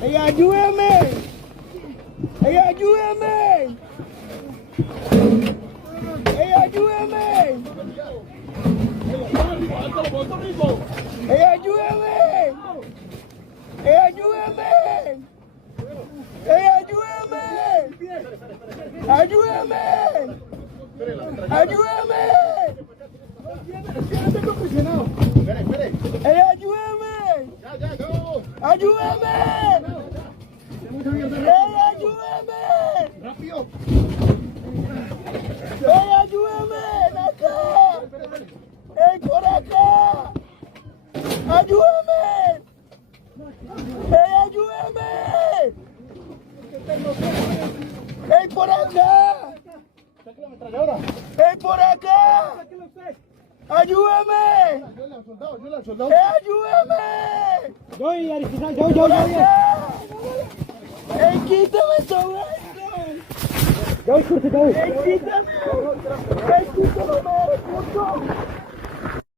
Ey, ayúdame. Ey, ayúdame. Ey, ayúdame. Ey, ayúdame. Ey, ayúdame. Ey, ayúdame. Ayúdame. Ayúdame. Ey, ayúdame. Ayúdame. Ey, ayúdame. Rápido. Ey, ayúdame. Acá. Ey, por acá. Ayúdame. Ey, ayúdame. Ey, por acá. Ey, por acá. Ayúdame. Ey, ayúdame. Por acá. Ey, quítame todo esto. Ey, quítame. Ey, quítame.